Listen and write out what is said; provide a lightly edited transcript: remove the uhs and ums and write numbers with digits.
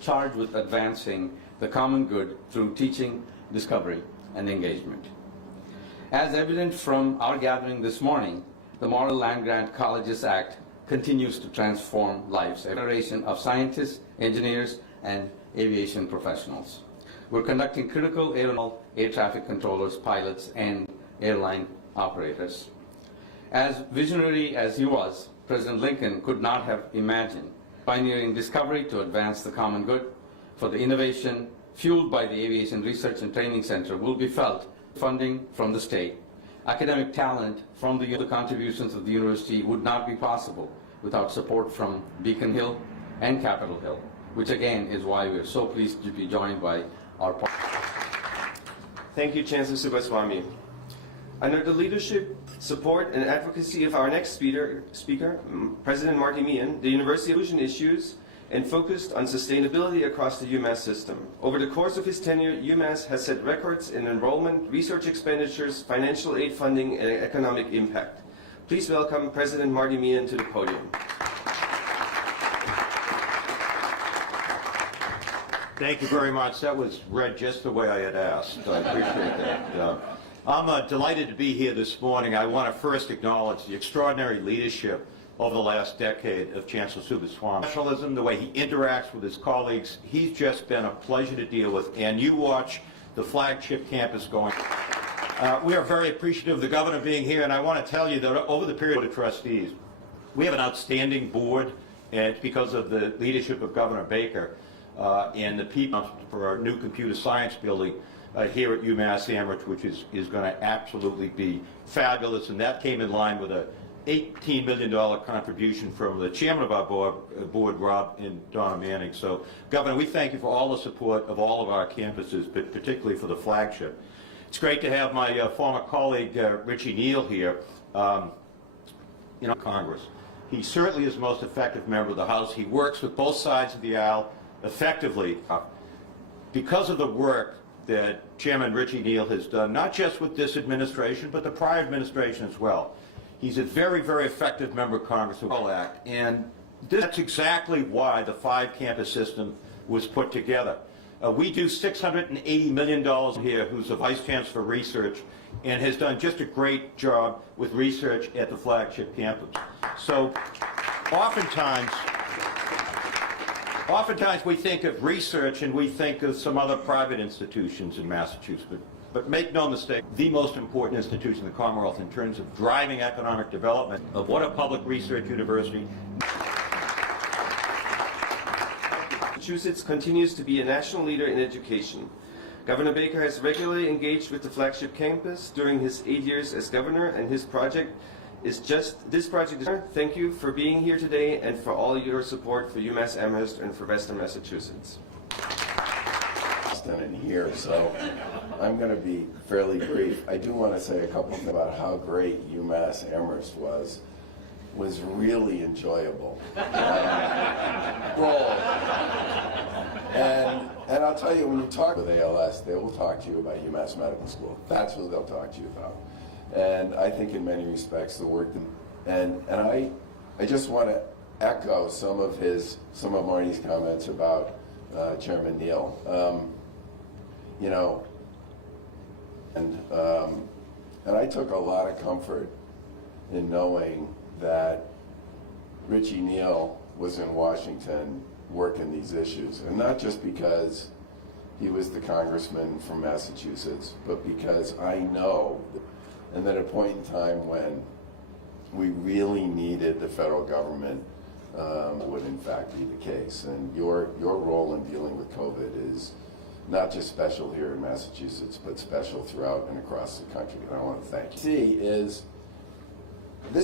charged with advancing the common good through teaching, discovery, and engagement. As evident from our gathering this morning, the Model Land-Grant Colleges Act continues to transform lives, a generation of scientists, engineers, and aviation professionals. We're conducting critical air traffic controllers, pilots, and airline operators. As visionary as he was, President Lincoln could not have imagined pioneering discovery to advance the common good. For the innovation fueled by the Aviation Research and Training Center will be felt funding from the state. Academic talent from the contributions of the university would not be possible without support from Beacon Hill and Capitol Hill, which again is why we are so pleased to be joined by our partners. Thank you, Chancellor Subbaswamy. Under the leadership, support, and advocacy of our next speaker, President Marty Meehan, the University of issues and focused on sustainability across the UMass system. Over the course of his tenure, UMass has set records in enrollment, research expenditures, financial aid funding, and economic impact. Please welcome President Marty Meehan to the podium. Thank you very much. That was read just the way I had asked. I appreciate that. I'm delighted to be here this morning. I want to first acknowledge the extraordinary leadership over the last decade of Chancellor Subbaswamy. Professionalism, the way he interacts with his colleagues, he's just been a pleasure to deal with. And you watch the flagship campus going. We are very appreciative of the governor being here, and I want to tell you that over the period of trustees, we have an outstanding board, and it's because of the leadership of Governor Baker and the people for our new computer science building here at UMass Amherst, which is going to absolutely be fabulous, and that came in line with a $18 million contribution from the chairman of our board, Rob and Donna Manning. So, Governor, we thank you for all the support of all of our campuses, but particularly for the flagship. It's great to have my former colleague, Richie Neal, here in Congress. He certainly is the most effective member of the House. He works with both sides of the aisle effectively because of the work that Chairman Richie Neal has done, not just with this administration, but the prior administration as well. He's a very, very effective member of Congress of the Act, and that's exactly why the 5-campus system was put together. We do $680 million here, who's a Vice Chancellor for Research, and has done just a great job with research at the flagship campus. So oftentimes we think of research and we think of some other private institutions in Massachusetts, but make no mistake, the most important institution in the Commonwealth in terms of driving economic development of what a public research university. Massachusetts continues to be a national leader in education. Governor Baker has regularly engaged with the flagship campus during his 8 years as governor, and his project is this project. Thank you for being here today and for all your support for UMass Amherst and for Western Massachusetts. In here, so I'm going to be fairly brief. I do want to say a couple things about how great UMass Amherst was really enjoyable. And I'll tell you, when you talk with ALS, they will talk to you about UMass Medical School. That's what they'll talk to you about. And I think in many respects the work and I just want to echo some of Marty's comments about Chairman Neal. You know, and I took a lot of comfort in knowing that Richie Neal was in Washington working these issues, and not just because he was the congressman from Massachusetts, but because I know, and that at a point in time when we really needed the federal government would in fact be the case. And your role in dealing with COVID is not just special here in Massachusetts, but special throughout and across the country, and I want to thank you. See is